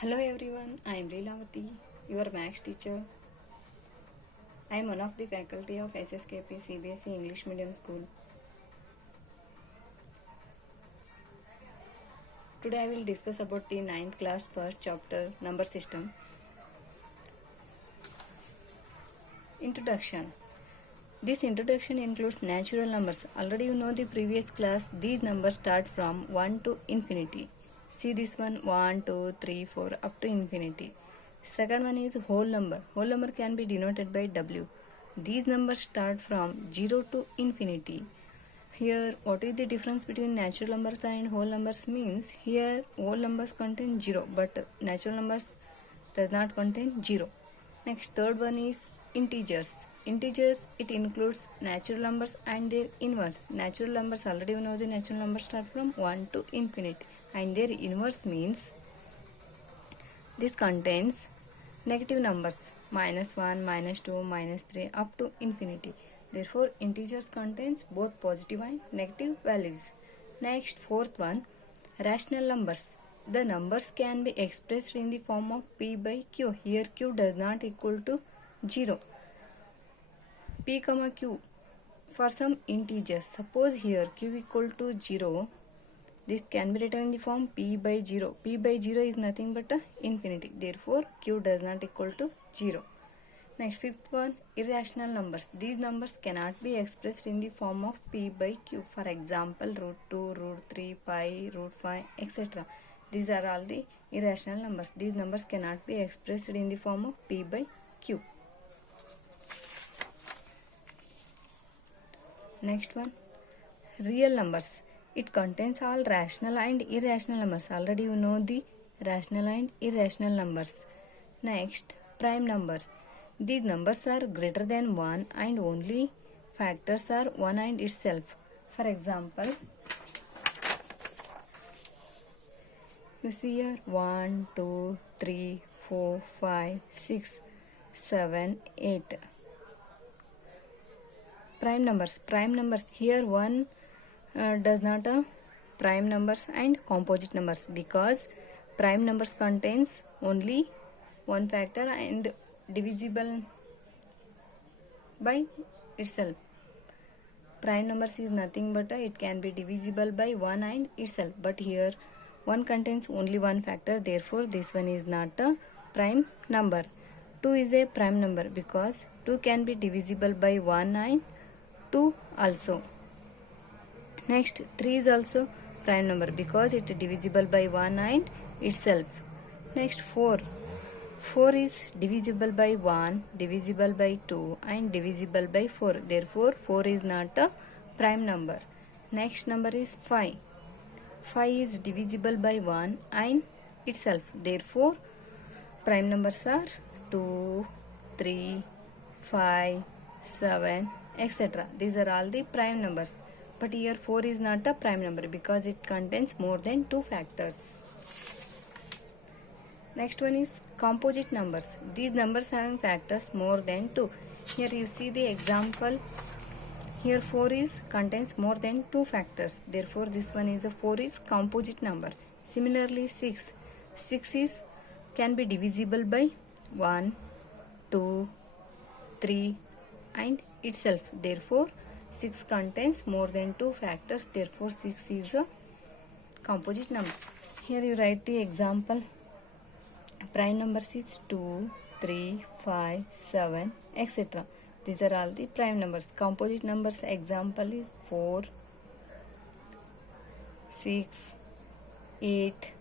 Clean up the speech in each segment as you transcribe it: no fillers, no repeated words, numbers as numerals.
Hello everyone, I am Leelavati, your maths teacher. I am one of the faculty of SSKP CBSE English Medium School. Today I will discuss about the 9th class first chapter number system. Introduction. This introduction includes natural numbers. Already you know the previous class, these numbers start from 1 to infinity. See this one 1, 2, 3, 4 up to infinity. Second one is whole number. Whole number can be denoted by W. These numbers start from 0 to infinity. Here, what is the difference between natural numbers and whole numbers means here whole numbers contain 0 but natural numbers does not contain 0. Next, third one is integers. Integers, it includes natural numbers and their inverse. Natural numbers, already you know the natural numbers start from 1 to infinity and their inverse means this contains negative numbers -1, -2, -3 up to infinity. Therefore, integers contains both positive and negative values. Next, fourth one, rational numbers. The numbers can be expressed in the form of p by q. Here q does not equal to 0. P comma q for some integers. Suppose here q equal to 0. This can be written in the form p by 0. P by 0 is nothing but infinity. Therefore, q does not equal to 0. Next, fifth one, irrational numbers. These numbers cannot be expressed in the form of p by q. For example, root 2, root 3, pi, root 5, etc. These are all the irrational numbers. These numbers cannot be expressed in the form of p by q. Next one, real numbers. It contains all rational and irrational numbers. Already you know the rational and irrational numbers. Next, prime numbers. These numbers are greater than 1 and only factors are 1 and itself. For example, you see here 1, 2, 3, 4, 5, 6, 7, 8. Prime numbers. Prime numbers. Here 1 does not prime numbers and composite numbers because prime numbers contains only one factor and divisible by itself. Prime numbers is nothing but it can be divisible by 1 and itself, but here 1 contains only one factor, therefore this one is not a prime number. 2 is a prime number because 2 can be divisible by 1 and 2 also. Next, 3 is also prime number because it is divisible by 1 and itself. Next, 4. 4 is divisible by 1, divisible by 2 and divisible by 4. Therefore, 4 is not a prime number. Next number is 5. 5 is divisible by 1 and itself. Therefore, prime numbers are 2, 3, 5, 7, etc. These are all the prime numbers. But here 4 is not a prime number because it contains more than 2 factors. Next one is composite numbers. These numbers having factors more than 2. Here you see the example. Here 4 is contains more than 2 factors. Therefore this one is a 4 is composite number. Similarly 6. 6 is can be divisible by 1, 2, 3 and itself. Therefore 6 contains more than 2 factors. Therefore 6 is a composite number. Here you write the example. Prime numbers is 2, 3, 5, 7, etc. These are all the prime numbers. Composite numbers example is 4, 6, 8,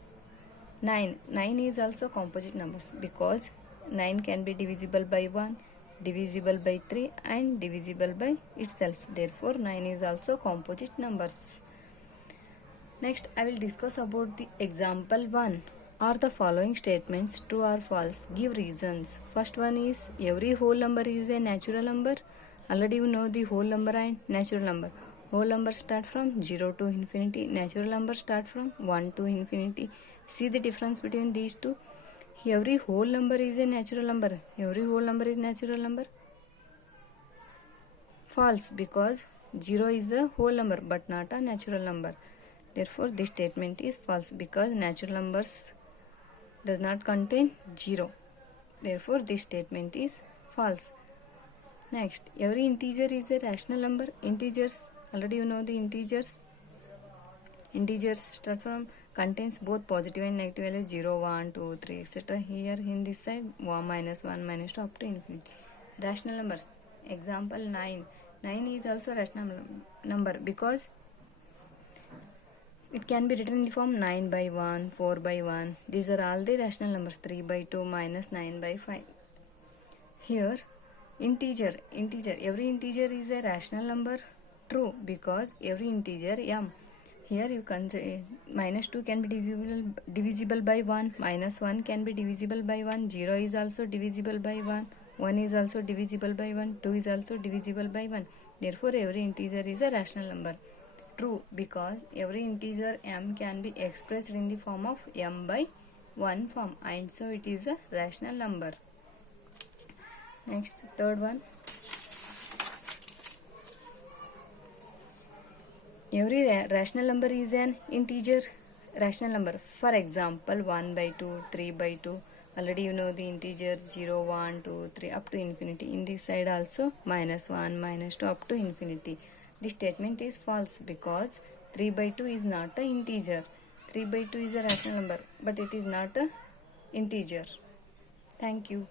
9. 9 is also composite numbers because 9 can be divisible by 1, divisible by 3 and divisible by itself. Therefore 9 is also composite numbers. Next I will discuss about the example 1. Are the following statements true or false? Give reasons. First one is every whole number is a natural number. Already you know the whole number and natural number. Whole number start from 0 to infinity. Natural number start from 1 to infinity. See the difference between these two. Every whole number is a natural number. Every whole number is natural number. False because 0 is the whole number but not a natural number. Therefore this statement is false because natural numbers does not contain 0. Therefore, this statement is false. Next, every integer is a rational number. Integers, already you know the integers. Integers start from contains both positive and negative values 0, 1, 2, 3, etc. Here in this side 1, minus 2 up to infinity. Rational numbers. Example 9. 9 is also rational number because it can be written in the form 9 by 1, 4 by 1. These are all the rational numbers. 3 by 2 minus 9 by 5. Here integer, every integer is a rational number. True, because every integer m. Here you can say minus 2 can be divisible by 1, minus 1 can be divisible by 1, 0 is also divisible by 1, 1 is also divisible by 1, 2 is also divisible by 1. Therefore, every integer is a rational number. True, because every integer m can be expressed in the form of m by 1 form, and so it is a rational number. Next, third one. Every rational number is an integer rational number. For example, 1 by 2, 3 by 2. Already you know the integers 0, 1, 2, 3 up to infinity. In this side also minus 1, minus 2 up to infinity. This statement is false because 3 by 2 is not an integer. 3 by 2 is a rational number, but it is not an integer. Thank you.